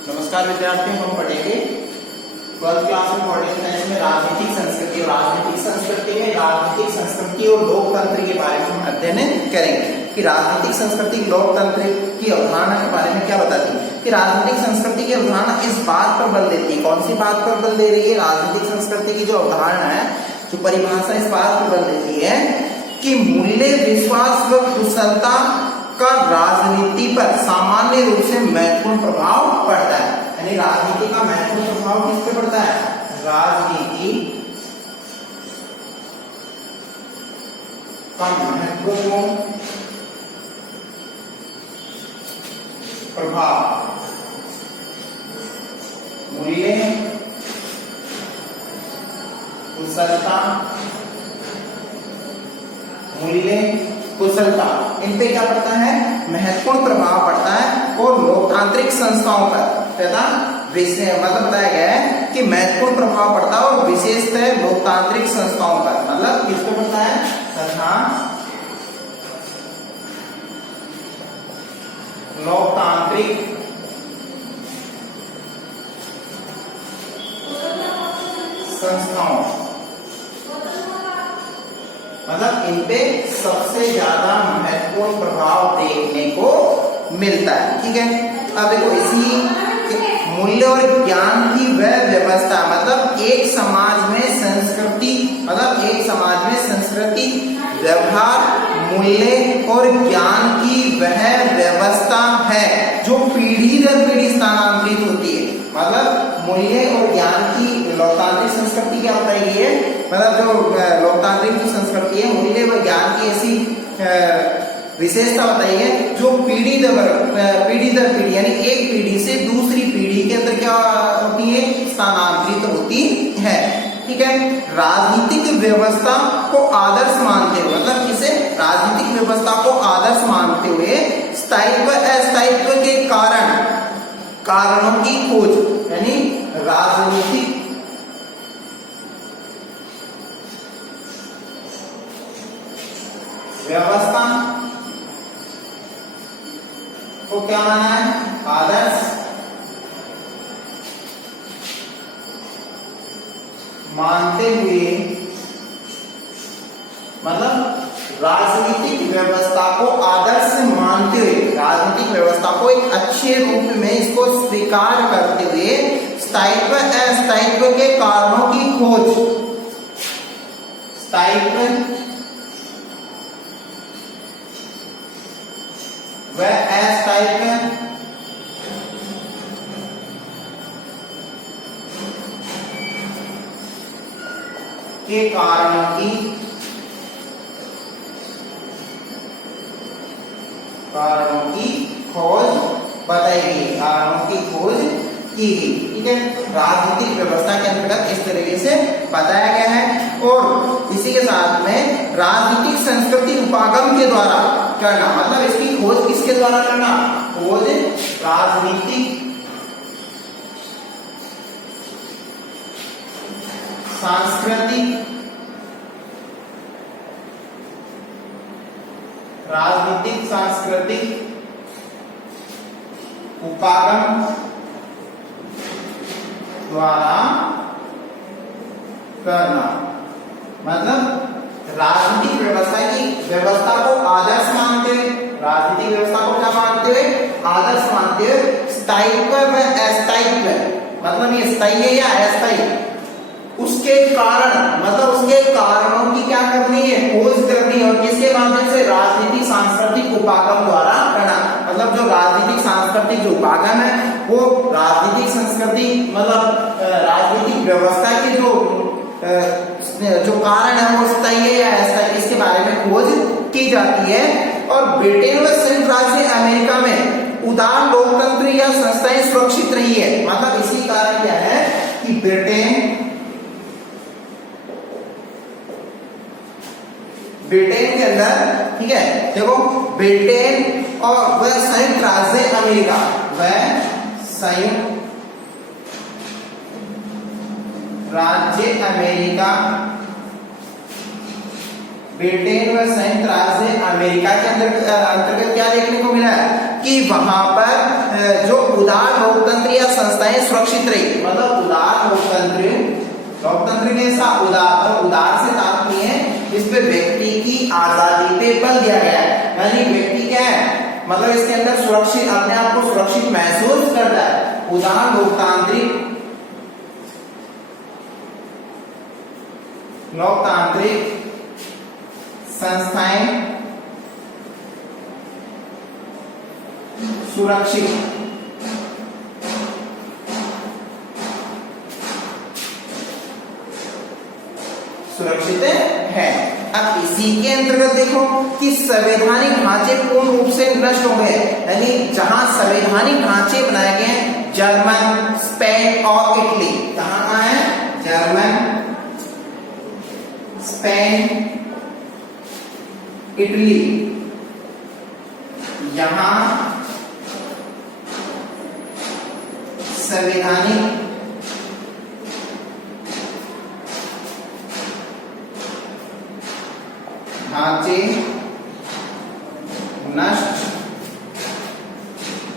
नमस्कार विद्यार्थियों, हम पढ़ेंगे 12th क्लास में मॉडर्न साइंस में राजनीतिक संस्कृति। राजनीतिक संस्कृति में राजनीतिक संस्कृति और लोकतंत्र के बारे में हम अध्ययन करेंगे कि राजनीतिक संस्कृति लोकतंत्र की अवधारणा के बारे में क्या बताती है। कि राजनीतिक संस्कृति की अवधारणा इस बात पर बल देती है, कौन सी बात पर बल दे रही है? राजनीतिक संस्कृति की जो अवधारणा है, जो परिभाषा इस बात पर बल देती है कि मूल्य, विश्वास व कुशलता का राजनीति पर सामान्य रूप से महत्वपूर्ण प्रभाव पड़ता है। यानी राजनीति का महत्वपूर्ण प्रभाव किस पे पड़ता है? राजनीति का महत्वपूर्ण प्रभाव मूल्य, कुशलता, इन पे क्या पड़ता है? महत्वपूर्ण प्रभाव पड़ता है। और लोकतांत्रिक संस्थाओं पर तथा मतलब बताया गया है कि महत्वपूर्ण प्रभाव पड़ता है और विशेषतः लोकतांत्रिक संस्थाओं पर, मतलब किस पे पड़ता है? तथा लोकतांत्रिक संस्थाओं, मतलब इन पे सबसे ज्यादा महत्वपूर्ण प्रभाव देखने को मिलता है। ठीक है, अब देखो इसी मूल्य और ज्ञान की वह व्यवस्था, मतलब एक समाज में संस्कृति, व्यवहार, मूल्य और ज्ञान की वह व्यवस्था है जो पीढ़ी दर पीढ़ी स्थानांतरित होती है। मतलब मूल्य और ज्ञान की लोकतांत्रिक संस्कृति क्या बताई है? मतलब जो लोकतांत्रिक जो संस्कृति है, मूल्य व ज्ञान की ऐसी विशेषता बताई है जो पीढ़ी दर पीढ़ी यानी एक पीढ़ी से दूसरी पीढ़ी के अंदर क्या होती है? स्थानांतरित होती है। ठीक है, राजनीतिक व्यवस्था को आदर्श मानते हुए, मतलब किसे? राजनीतिक व्यवस्था को आदर्श मानते हुए स्थायित्व अस्थायित्व के कारणों की खोज, यानी राजनीतिक व्यवस्था को क्या माना है? आदर्श मानते हुए, मतलब राजनीतिक व्यवस्था को आदर्श मानते हुए, राजनीतिक व्यवस्था को एक अच्छे रूप में इसको स्वीकार करते हुए स्थायित्व अस्थायित्व के कारणों की खोज, स्थायित्व व अस्थायित्व के कारणों की खोज बताई गई, कारणों की खोज की गई। ठीक है, राजनीतिक व्यवस्था के अंतर्गत इस तरीके से बताया गया है। और इसी के साथ में राजनीतिक संस्कृति उपागम के द्वारा करना, मतलब इसकी खोज किसके द्वारा करना? खोज राजनीतिक सांस्कृतिक उपागम द्वारा करना, मतलब राजनीतिक व्यवस्था को आदर्श मानते हुए, राजनीतिक व्यवस्था को क्या मानते हुए? आदर्श मानते हुए स्थायित्व व अस्थायित्व, मतलब ये स्थायी है या अस्थायी, उसके कारण, मतलब उसके कारणों की क्या करनी है? खोज करनी है। और किसके माध्यम से? राजनीतिक सांस्कृतिक उपागम द्वारा करना, मतलब जो राजनीतिक सांस्कृतिक जो उपागम है वो राजनीतिक संस्कृति, मतलब राजनीतिक व्यवस्था के जो कारण है वो स्थायी है या अस्थायी, इसके बारे में खोज की जाती है। और ब्रिटेन व संयुक्त राज्य अमेरिका में उदार लोकतंत्र या संस्थाएं सुरक्षित रही है। मतलब इसी कारण क्या है कि ब्रिटेन के अंदर, ठीक है, देखो ब्रिटेन और वह संयुक्त राज्य अमेरिका, वह संयुक्त राज्य अमेरिका, ब्रिटेन व संयुक्त राज्य अमेरिका के अंतर्गत क्या देखने को मिला कि वहां पर जो उदार लोकतंत्र या संस्थाएं सुरक्षित रही, मतलब उदार लोकतंत्र, लोकतंत्र कैसा उदार, और उदार से तात्पर्य है इस पे व्यक्ति की आजादी पे बल दिया गया है, यानी व्यक्ति क्या है, मतलब इसके अंदर सुरक्षित, अपने आप को सुरक्षित महसूस करता है। उदार लोकतांत्रिक संस्थाएं सुरक्षित है। अब इसी के अंतर्गत देखो कि संवैधानिक ढांचे पूर्ण रूप से नष्ट हो गए, यानी जहां संवैधानिक ढांचे बनाए गए हैं जर्मन, स्पेन और इटली, कहां है, जर्मन, स्पेन, इटली, यहां संवैधानिक ढांचे नष्ट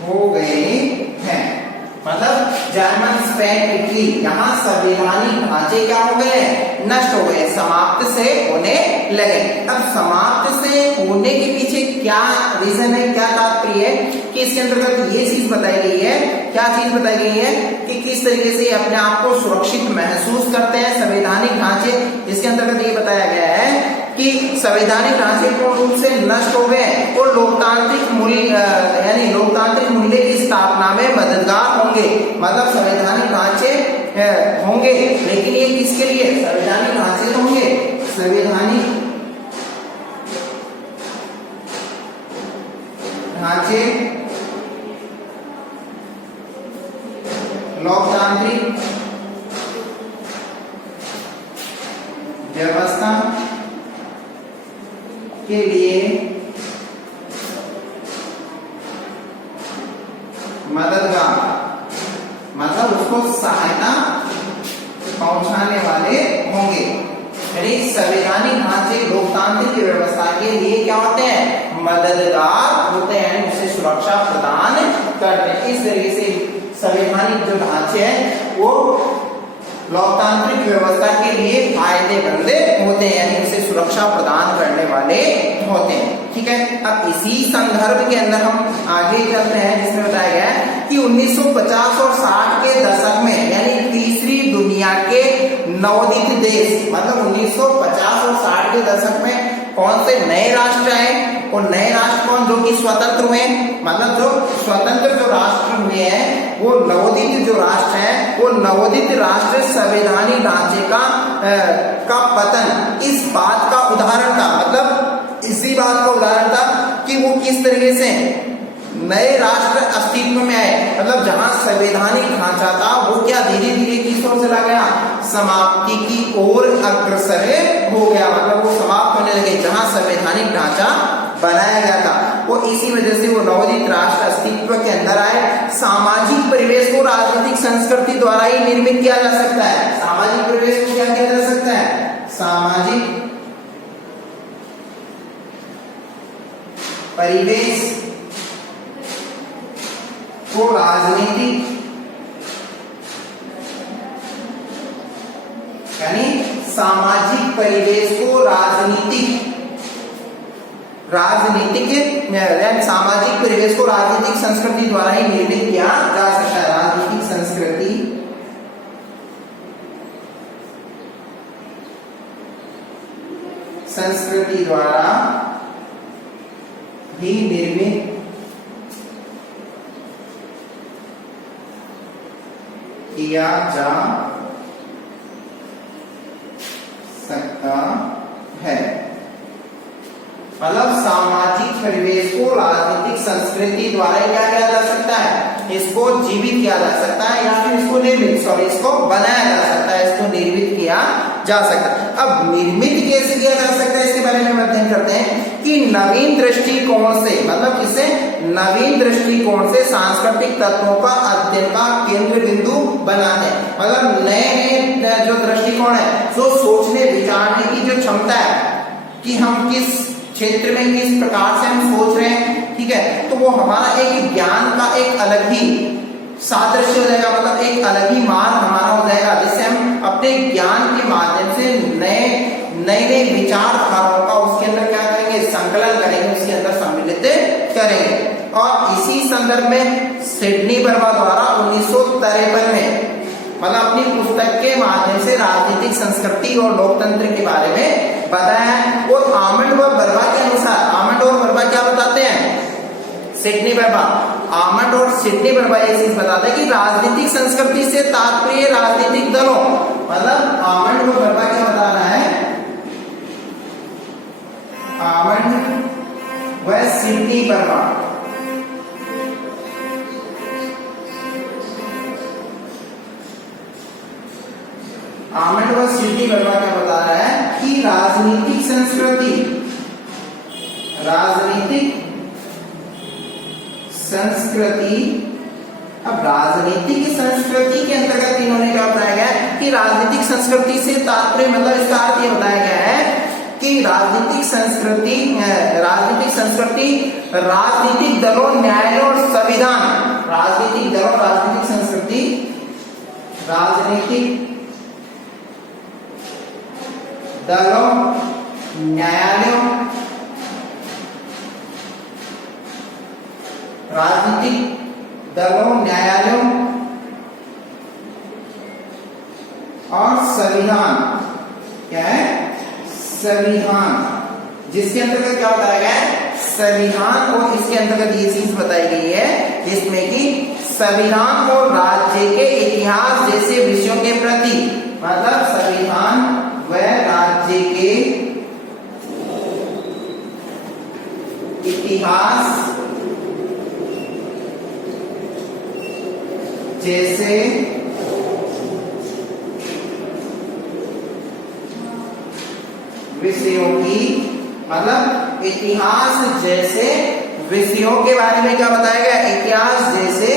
हो गए हैं, मतलब जर्मन, स्पेन, इटली, यहाँ संवैधानिक ढांचे क्या हो गए, नष्ट हो गए, समाप्त से होने लगे। अब समाप्त से होने के पीछे क्या रीजन है, क्या तात्पर्य है कि इसके अंतर्गत ये चीज बताई गई है, क्या चीज बताई गई है कि किस तरीके से अपने आप को सुरक्षित महसूस करते हैं संवैधानिक ढांचे। इसके अंतर्गत ये बताया गया है कि संवैधानिक ढांचे पूर्ण रूप से नष्ट हो गए और लोकतांत्रिक मूल्य, यानी लोकतांत्रिक मूल्य की स्थापना में मददगार होंगे, मतलब संवैधानिक ढांचे होंगे, लेकिन ये किसके लिए, संवैधानिक ढांचे तो होंगे, संवैधानिक ढांचे लोकतांत्रिक व्यवस्था के लिए मददगार, मतलब उसको सहायता पहुंचाने वाले होंगे, यानी संवैधानिक ढांचे लोकतांत्रिक व्यवस्था के लिए क्या होते हैं, मददगार होते हैं, यानी उसे सुरक्षा प्रदान करते हैं। इस तरीके से संवैधानिक जो ढांचे हैं वो लोकतांत्रिक व्यवस्था के लिए फायदेमंद होते हैं, यानी उसे सुरक्षा प्रदान करने वाले होते हैं। ठीक है, अब इसी संदर्भ के अंदर हम आगे चलते हैं, जिसमें बताया गया है कि 1950 और 60 के दशक में, यानी तीसरी दुनिया के नवोदित देश, मतलब 1950 और 60 के दशक में कौन से नए राष्ट्र आए, और नए राष्ट्र कौन, जो कि स्वतंत्र हुए, मतलब जो स्वतंत्र जो राष्ट्र हुए हैं वो नवोदित जो राष्ट्र हैं, वो नवोदित राष्ट्र संवैधानिक ढांचे का पतन इस बात का उदाहरण था, मतलब इसी बात का उदाहरण था कि वो किस तरीके से नए राष्ट्र अस्तित्व में आए, मतलब जहां संवैधानिक ढांचा था वो क्या धीरे धीरे किस ओर चला गया, समाप्ति की ओर अग्रसर हो गया, मतलब वो समाप्त होने लगे, जहां संवैधानिक ढांचा बनाया गया था। वो इसी वजह से वो नवोदित राष्ट्र अस्तित्व के अंदर आए। सामाजिक परिवेश को राजनीतिक संस्कृति द्वारा ही निर्मित किया जा सकता है, सामाजिक परिवेश को क्या किया जा सकता है, सामाजिक परिवेश को राजनीतिक, यानी सामाजिक परिवेश को राजनीतिक सामाजिक परिवेश को राजनीतिक संस्कृति द्वारा ही निर्मित किया जा सकता है, राजनीतिक संस्कृति द्वारा ही निर्मित किया जा सकता है, मतलब सामाजिक परिवेश को राजनीतिक संस्कृति द्वारा क्या किया जा सकता है, इसको जीवित किया जा सकता है, या फिर इसको इसको बनाया जा सकता है, इसको निर्मित किया जा सकता है। अब निर्मित कैसे किया जा सकता है, इसके बारे में हम अध्ययन करते हैं कि नवीन दृष्टिकोण से, मतलब इसे नवीन दृष्टिकोण से सांस्कृतिक तत्वों का अध्ययन का केंद्र बिंदु बनाते हैं, मतलब नए जो दृष्टिकोण है, जो सोचने विचारने की जो क्षमता है कि हम किस क्षेत्र में किस प्रकार से हम सोच रहे हैं, ठीक है, तो वो हमारा एक ज्ञान का एक अलग ही सादृश्य हो जाएगा, मतलब एक अलग ही मार्ग हमारा हो जाएगा, जिससे हम अपने ज्ञान के माध्यम से नए नए विचारधाराओं का उसके अंदर क्या करेंगे, संकलन करेंगे, उसके अंदर सम्मिलित करेंगे। और इसी संदर्भ में सिडनी बर्मा द्वारा 1953 में मतलब अपनी पुस्तक के माध्यम से राजनीतिक संस्कृति और लोकतंत्र के बारे में बताया। और आमंड व बर्मा के अनुसार, आमंड और बर्मा क्या बताते हैं, सिडनी बर्मा, आमंड और सिडनी बर्मा ये चीज बताते हैं कि राजनीतिक संस्कृति से तात्पर्य राजनीतिक दलों, मतलब आमंड व बर्मा क्या बता रहा है, आमंड व सिडनी बर्मा आमंड व सिडनी बर्मा क्या बता रहा है कि राजनीतिक संस्कृति, राजनीतिक संस्कृति, अब राजनीतिक संस्कृति के अंतर्गत इन्होंने क्या बताया गया कि राजनीतिक संस्कृति से तात्पर्य मतलब इसका अर्थ ये बताया गया है कि राजनीतिक संस्कृति राजनीतिक दलों, न्यायालयों और संविधान, राजनीतिक दलों, राजनीतिक संस्कृति, राजनीतिक दलों, न्यायालयों, राजनीतिक दलों, न्यायालयों और संविधान, क्या है, संविधान, जिसके अंतर्गत क्या बताया गया है, संविधान, और इसके अंतर्गत ये चीज बताई गई है जिसमें कि संविधान और राज्य के इतिहास जैसे विषयों के प्रति, मतलब संविधान व राज्य के इतिहास जैसे विषयों की, मतलब इतिहास जैसे विषयों के बारे में क्या बताया गया, इतिहास जैसे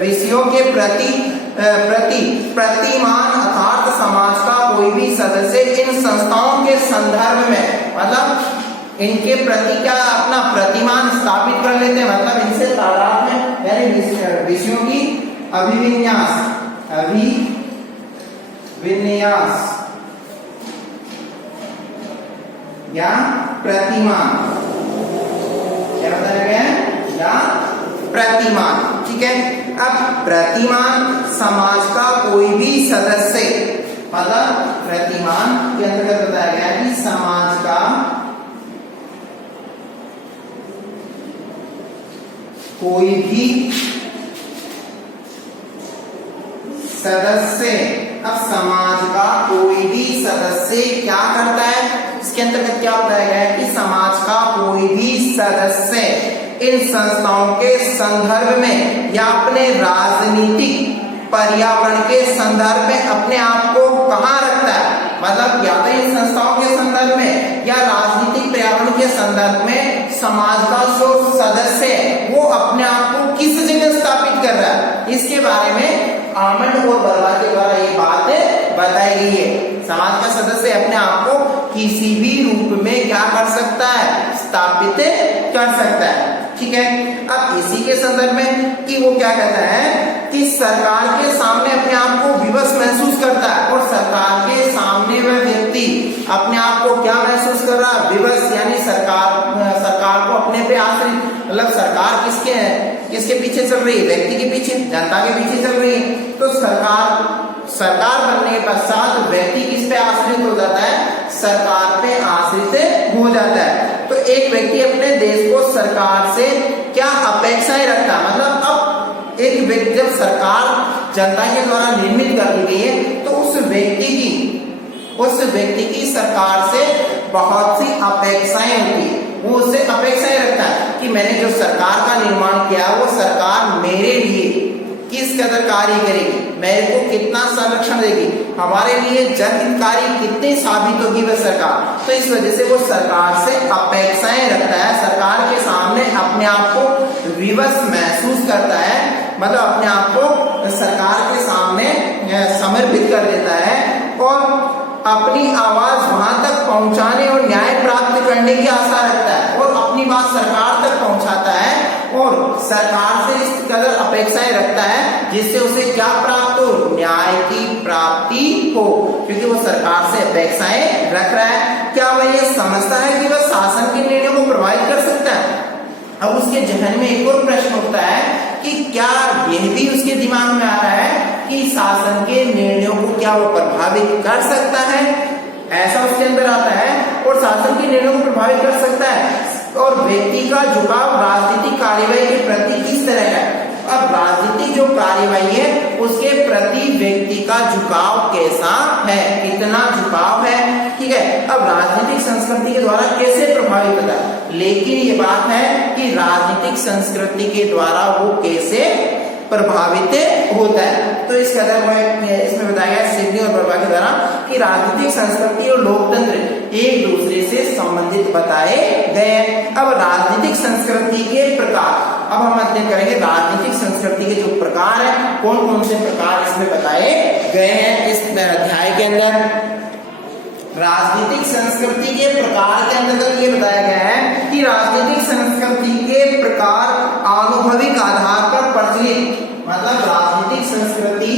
विषयों के प्रति प्रतिमान अर्थात समाज का कोई भी सदस्य इन संस्थाओं के संदर्भ में, मतलब इनके प्रति क्या अपना प्रतिमान स्थापित कर लेते हैं, मतलब इनसे तादाद में यानी विषयों की अभिविन्यास या प्रतिमान, क्या बताया गया है, या प्रतिमान, ठीक है। अब प्रतिमान समाज का कोई भी सदस्य, मतलब प्रतिमान के अंतर्गत बताया गया है कि समाज का कोई भी सदस्य, अब समाज का कोई भी सदस्य क्या करता है, इसके अंतर्गत क्या बताया गया है कि समाज का कोई भी सदस्य इन संस्थाओं के संदर्भ में या अपने राजनीतिक पर्यावरण के संदर्भ में अपने आप को कहाँ रखता है, मतलब या तो इन संस्थाओं के संदर्भ में या राजनीतिक पर्यावरण के संदर्भ में समाज का जो सदस्य है वो अपने आप को किस जगह स्थापित कर रहा है, इसके बारे में आमंड और बर्मा के द्वारा ये बात बताई गई है। समाज का सदस्य अपने आप को किसी भी रूप में क्या कर सकता है, स्थापित कर सकता है, ठीक है। अब इसी के संदर्भ में कि वो क्या कहता है कि सरकार के सामने अपने आप को विवश महसूस करता है, और सरकार के सामने वह व्यक्ति अपने आप को क्या महसूस कर रहा है, विवश, यानी सरकार को अपने पे आश्रित, मतलब सरकार किसके पीछे चल रही है, व्यक्ति के पीछे, जनता के पीछे चल रही है। तो सरकार बनने के पश्चात व्यक्ति किस पे आश्रित हो जाता है, सरकार पे आश्रित हो जाता है। तो एक व्यक्ति अपने देश को सरकार से क्या अपेक्षाएं रखता है, मतलब अब एक व्यक्ति, जब सरकार जनता के द्वारा निर्मित कर दी गई है तो उस व्यक्ति की सरकार से बहुत सी अपेक्षाएं होती है, वो उससे अपेक्षाएं रखता है कि मैंने जो सरकार का निर्माण किया वो सरकार मेरे लिए किस कदर कार्य करेगी, मेरे को कितना संरक्षण देगी, हमारे लिए जनहितकारी कितनी साबित होगी वह सरकार। तो इस वजह से वो सरकार से अपेक्षाएं रखता है, सरकार के सामने अपने आप को विवश महसूस करता है, मतलब अपने आप को सरकार के सामने समर्पित कर देता है और अपनी आवाज वहां तक पहुंचाने और न्याय प्राप्त करने की आशा रखता है और अपनी बात सरकार तक पहुंचाता है और सरकार से इस कदर अपेक्षाएं रखता है जिससे उसे क्या प्राप्त हो, न्याय की प्राप्ति हो, क्योंकि वो सरकार से अपेक्षाएं रख रहा है। क्या वह ये समझता है कि वह शासन के निर्णयों को प्रभावित कर सकता है? अब उसके जहन में एक और प्रश्न उठता है कि क्या यह भी उसके दिमाग में आ रहा है कि शासन के निर्णयों को क्या वो प्रभावित कर सकता है? ऐसा उसके अंदर आता है और शासन के निर्णयों को प्रभावित कर सकता है। और व्यक्ति का झुकाव राजनीतिक कार्यवाही के प्रति किस तरह का है? अब राजनीतिक जो कार्यवाही है उसके प्रति व्यक्ति का झुकाव कैसा है, कितना झुकाव है, ठीक है। अब राजनीतिक संस्कृति के द्वारा कैसे प्रभावित होता है, लेकिन ये बात है कि राजनीतिक संस्कृति के द्वारा वो कैसे प्रभावित होता है। तो इस कदर इसमें बताया गया सिडनी और बर्बा के द्वारा कि राजनीतिक संस्कृति और लोकतंत्र एक दूसरे से संबंधित बताए गए हैं। अब राजनीतिक संस्कृति के प्रकार, अब हम अध्ययन करेंगे राजनीतिक संस्कृति के जो प्रकार है, कौन कौन से प्रकार इसमें बताए गए हैं इस अध्याय के अंदर। राजनीतिक संस्कृति के प्रकार के अंतर्गत ये बताया गया है कि राजनीतिक संस्कृति के प्रकार आनुभविक आधार पर प्रचलित, मतलब राजनीतिक संस्कृति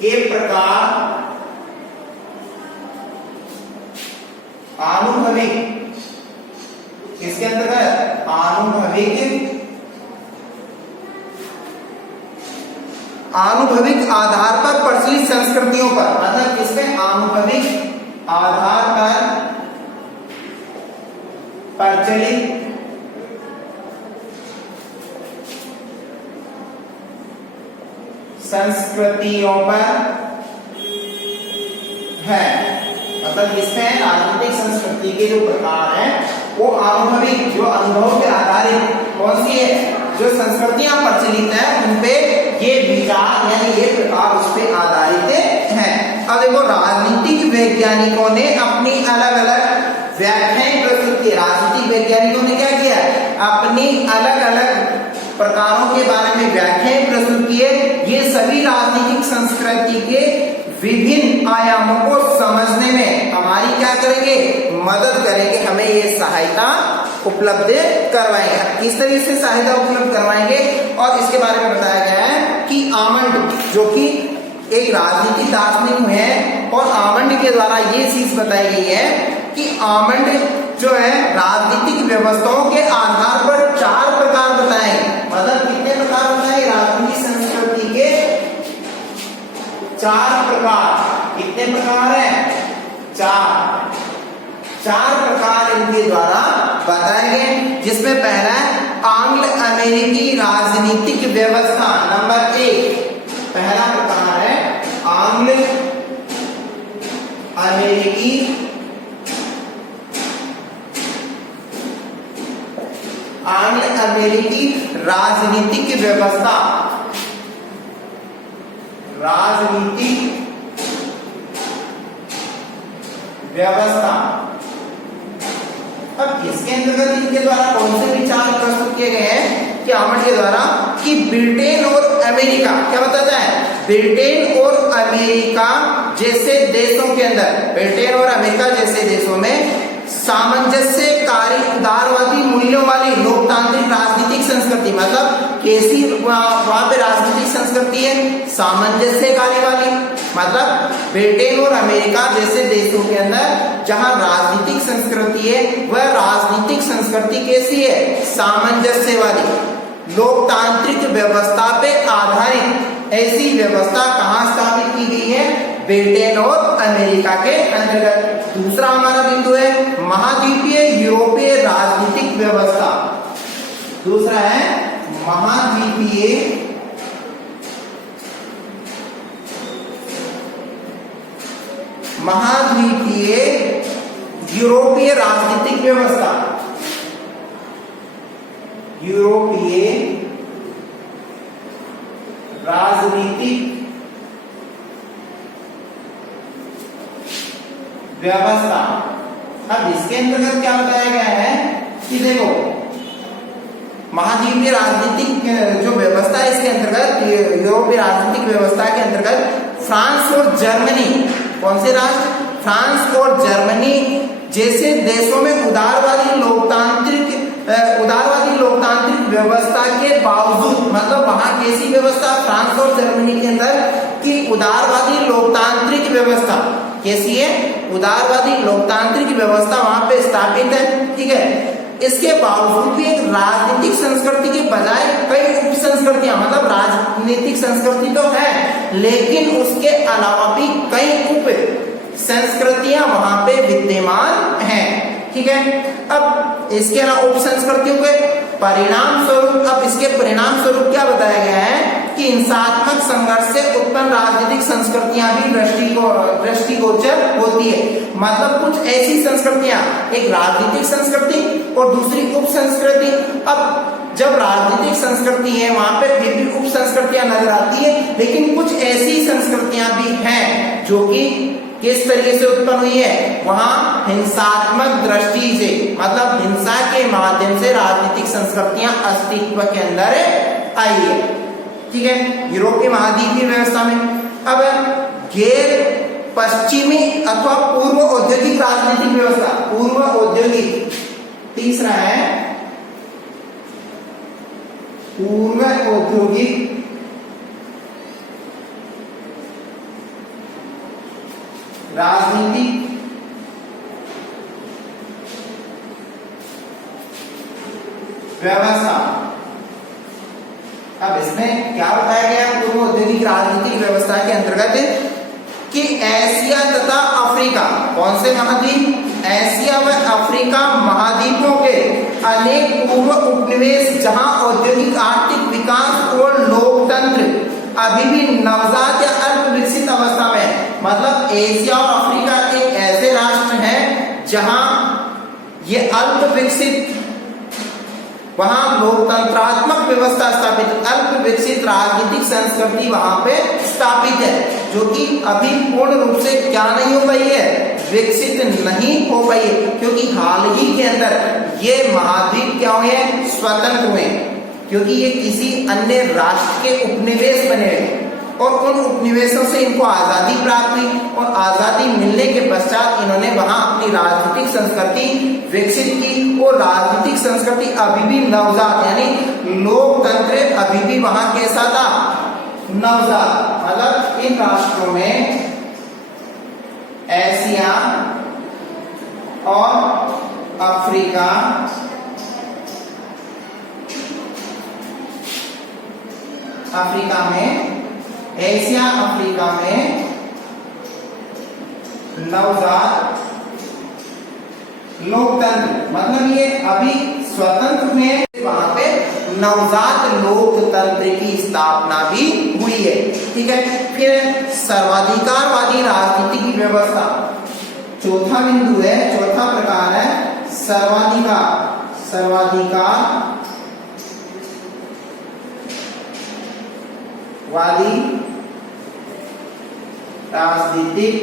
के प्रकार आनुभविक, इसके अंतर्गत आनुभविक आधार पर प्रचलित संस्कृतियों पर, मतलब इसमें आनुभविक आधार पर प्रचलित संस्कृतियों पर है, मतलब इसमें राजनीतिक संस्कृति के जो प्रकार है वो आनुभविक, जो अनुभव पे आधारित कौन सी है, जो संस्कृतियां प्रचलित है उनपे ये विचार यानी ये प्रकार उस पे आधारित हैं। अब देखो राजनीतिक वैज्ञानिकों ने अपनी अलग अलग व्याख्याएं प्रस्तुत की। राजनीतिक वैज्ञानिकों ने क्या किया, अपनी अलग अलग प्रकारों के बारे में व्याख्याएं प्रस्तुत किए। ये सभी राजनीतिक संस्कृति के विभिन्न आयामों को समझने में हमारी क्या करेंगे, मदद करेंगे, हमें ये सहायता उपलब्ध करवाएंगे। किस तरीके से सहायता उपलब्ध करवाएंगे और इसके बारे में बताया गया है कि आमंड, जो कि एक राजनीतिक दार्शनिक है, और आमंड के द्वारा ये चीज बताई गई है कि आमंड जो है राजनीतिक व्यवस्थाओं के आधार पर 4 प्रकार बताए। मतलब कितने प्रकार बताए, राजनीतिक संस्कृति के 4 प्रकार। कितने प्रकार हैं, 4 प्रकार इनके द्वारा बताए गए, जिसमें पहला है आंग्ल अमेरिकी राजनीतिक व्यवस्था। नंबर 1 पहला प्रकार है आंग्ल अमेरिकी राजनीतिक व्यवस्था। अब इसके अंतर्गत इनके द्वारा कौन से विचार प्रस्तुत किए गए हैं कि आमंड के द्वारा कि ब्रिटेन और अमेरिका, क्या बताता है, ब्रिटेन और अमेरिका जैसे देशों के अंदर, ब्रिटेन और अमेरिका जैसे देशों में सामंजस्यकारी उदारवादी मूल्यों वाली लोकतांत्रिक राजनीतिक संस्कृति, मतलब कैसी वहां पे राजनीतिक संस्कृति है, सामंजस्यकारी वाली। मतलब ब्रिटेन और अमेरिका जैसे देशों के अंदर जहां राजनीतिक संस्कृति है वह राजनीतिक संस्कृति कैसी है, सामंजस्य वाली, लोकतांत्रिक व्यवस्था पे आधारित। ऐसी व्यवस्था कहां स्थापित की गई है, ब्रिटेन और अमेरिका के अंतर्गत। दूसरा हमारा बिंदु है महाद्वीपीय यूरोपीय राजनीतिक व्यवस्था। दूसरा है महाद्वीपीय यूरोपीय राजनीतिक व्यवस्था। यूरोपीय राजनीतिक व्यवस्था। अब इसके अंतर्गत क्या बताया गया है कि देखो महाद्वीपीय राजनीतिक जो व्यवस्था है इसके अंतर्गत, यूरोपीय राजनीतिक व्यवस्था के अंतर्गत फ्रांस और जर्मनी, कौन से राष्ट्र, फ्रांस और जर्मनी जैसे देशों में उदारवादी लोकतांत्रिक व्यवस्था के बावजूद, मतलब वहां कैसी व्यवस्था, फ्रांस और जर्मनी के अंदर की उदारवादी लोकतांत्रिक व्यवस्था कैसी है, उदारवादी लोकतांत्रिक व्यवस्था वहां पे स्थापित है, ठीक है। इसके बावजूद भी एक राजनीतिक संस्कृति के बजाय कई उप संस्कृतियां, मतलब राजनीतिक संस्कृति तो है लेकिन उसके अलावा भी कई उप संस्कृतियां वहां पे विद्यमान हैं, ठीक है। अब इसके अलावा उप संस्कृतियों के परिणाम स्वरूप, अब इसके परिणाम स्वरूप क्या बताया गया है कि हिंसात्मक संघर्ष से उत्पन्न राजनीतिक संस्कृतियां भी दृष्टिगोचर होती है। मतलब कुछ ऐसी संस्कृतियां, एक राजनीतिक संस्कृति और दूसरी उप संस्कृति। अब जब राजनीतिक संस्कृति है वहां पे फिर भी उप संस्कृतियां नजर आती है, लेकिन कुछ ऐसी संस्कृतियां भी हैं जो कि किस तरीके से उत्पन्न हुई है, वहां हिंसात्मक दृष्टि से, मतलब हिंसा के माध्यम से राजनीतिक संस्कृतियां अस्तित्व के अंदर आई है, ठीक है, यूरोपीय महाद्वीपीय व्यवस्था में। अब गैर पश्चिमी अथवा पूर्व औद्योगिक राजनीतिक व्यवस्था, पूर्व औद्योगिक, तीसरा है पूर्व औद्योगिक राजनीतिक व्यवस्था। अब इसमें क्या बताया गया पूर्व औद्योगिक राजनीतिक व्यवस्था के अंतर्गत कि एशिया तथा अफ्रीका, कौन से महाद्वीप, एशिया व अफ्रीका महाद्वीपों के अनेक पूर्व उपनिवेश जहां औद्योगिक आर्थिक विकास और लोकतंत्र अभी भी नवजात या अल्प विकसित अवस्था में, मतलब एशिया और अफ्रीका एक ऐसे राष्ट्र हैं जहां ये अल्प विकसित, वहां लोकतंत्रात्मक व्यवस्था स्थापित, अल्प विकसित राजनीतिक संस्कृति वहां पे स्थापित है, जो कि अभी पूर्ण रूप से क्या नहीं हो पाई है, विकसित नहीं हो पाई है, क्योंकि हाल ही के अंदर ये महाद्वीप क्या हुए हैं, स्वतंत्र हुए, क्योंकि ये किसी अन्य राष्ट्र के उपनिवेश बने और उन उपनिवेशों से इनको आजादी प्राप्त हुई और आजादी मिलने के पश्चात इन्होंने वहां अपनी राजनीतिक संस्कृति विकसित की और राजनीतिक संस्कृति अभी भी नवजात, यानी लोकतंत्र अभी भी वहां कैसा था, नवजात। मतलब इन राष्ट्रों में एशिया और अफ्रीका में, एशिया अफ्रीका में नवजात लोकतंत्र, मतलब ये अभी स्वतंत्र में वहां पे नवजात लोकतंत्र की स्थापना भी हुई है, ठीक है। फिर सर्वाधिकारवादी राजनीति की व्यवस्था, चौथा बिंदु है, चौथा प्रकार है सर्वाधिकारवादी राजनीतिक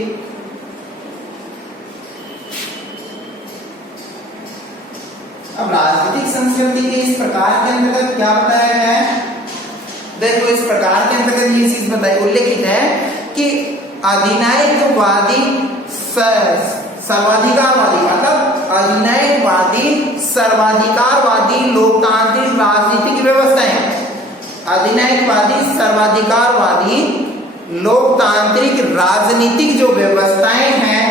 अब राजनीतिक संस्कृति के इस प्रकार के अंतर्गत क्या बताया गया है, देखो इस प्रकार के अंतर्गत ये चीज बताई उल्लेखित है कि अधिनायकवादी सर्वाधिकारवादी, मतलब अधिनायकवादी सर्वाधिकारवादी लोकतांत्रिक राजनीतिक व्यवस्थाएं, अधिनायकवादी सर्वाधिकारवादी लोकतांत्रिक राजनीतिक जो व्यवस्थाएं हैं,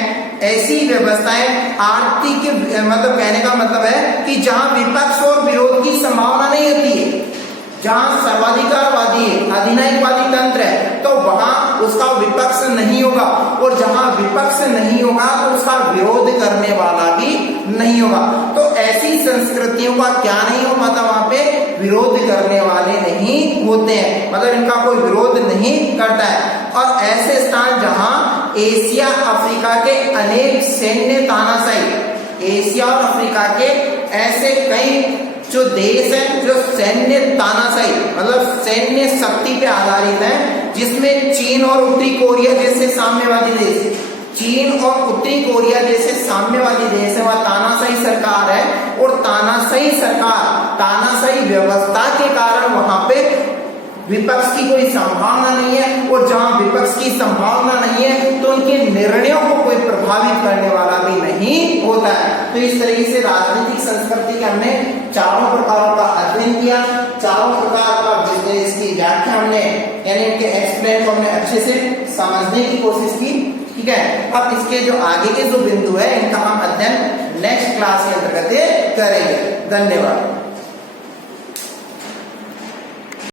ऐसी व्यवस्थाएं आर्थिक, मतलब कहने का मतलब है कि जहां विपक्ष और विरोध की संभावना नहीं होती है, जहां सर्वाधिकारवादी है, अधिनायकवादी तंत्र है, तो वहां उसका विपक्ष नहीं होगा और जहां विपक्ष नहीं होगा तो उसका विरोध करने वाला भी नहीं होगा। तो ऐसी संस्कृतियों का क्या नहीं हो पाता, वहां पे विरोध करने वाले नहीं होते हैं, मतलब इनका कोई विरोध नहीं करता है। और ऐसे स्थान जहां एशिया अफ्रीका के अनेक सैन्य तानाशाही, एशिया और अफ्रीका के ऐसे कई जो देश हैं जो सैन्य तानाशाही, मतलब सैन्य शक्ति पे आधारित है, जिसमें चीन और उत्तरी कोरिया जैसे साम्यवादी देश, चीन और उत्तरी कोरिया जैसे साम्यवादी देश है, वह तानाशाही सरकार है, और तानाशाही सरकार, तानाशाही व्यवस्था के कारण वहां पे विपक्ष की कोई संभावना नहीं है, और जहां विपक्ष की संभावना नहीं है तो उनके निर्णयों को कोई प्रभावित करने वाला भी नहीं होता है। तो इस तरीके से राजनीतिक संस्कृति के हमने चारों प्रकारों का अध्ययन किया, चारों प्रकार का इसकी व्याख्या हमने यानी इनके एक्सप्लेन को हमने अच्छे से समझने की कोशिश की। ठीक है, अब इसके जो आगे के जो बिंदु है इनका हम अध्ययन नेक्स्ट क्लास के अंतर्गत करेंगे। धन्यवाद।